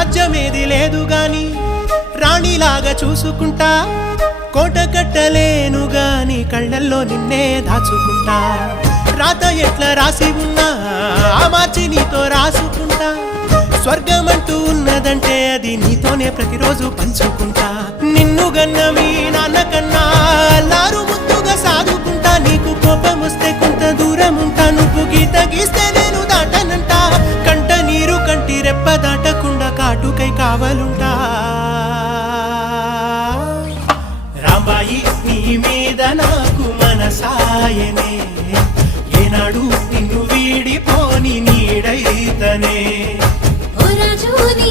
రాజ్యమేది లేదు గాని రాణిలాగా చూసుకుంటా కోట కట్టలేను గాని కళ్ళల్లో నిన్నే దాచుకుంటా రాత ఎట్లా రాసి ఉన్నా ఆ మార్చి నీతో రాసుకుంటా స్వర్గమంటూ ఉన్నదంటే అది నీతోనే ప్రతిరోజు పంచుకుంటా నిన్ను గన్నవి నాన్నకన్నా లారు ముద్దుగా సాదుకుంటా నీకు కోపం వస్తే కొంత దూరం ఉంటా నువ్వు గీత గీస్తే నేను దాటనంట కంట నీరు కంటి రెప్ప దాటకుండా కాటుకై కావలుంటా రాంబాయి నీ మీద నాకు మనసాయనే ఏనాడు నిన్ను వీడిపోని నీడైతనే ఓ రాజు నీ